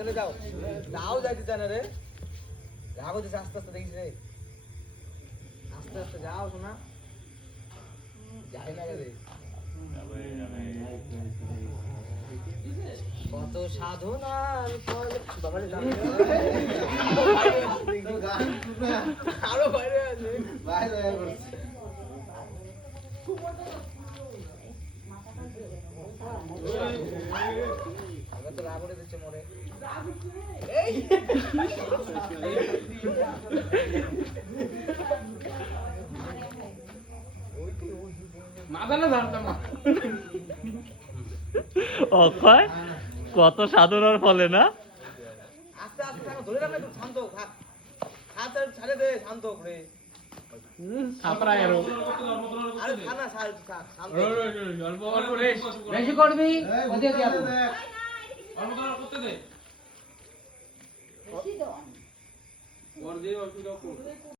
চলে যাও। যাও যাইতে চায় না রে। রাগো দিছে আস্তে আস্তে দেখিস রে আস্তে আস্তে যাও শোনা। যাই না রে। কত সাধনার ফল বাবারে আরও বাইরে আছে। আগে তো অক্ষয় কত সাধনার ফলে না? আস্তে আস্তে ধরে রাখলে শান্ত থাক। হাত ছাড়ে দে শান্ত করে বেশি করবি? ওদের যাব অল্প করে করতে দে ওর দিয়ে অল্প দাও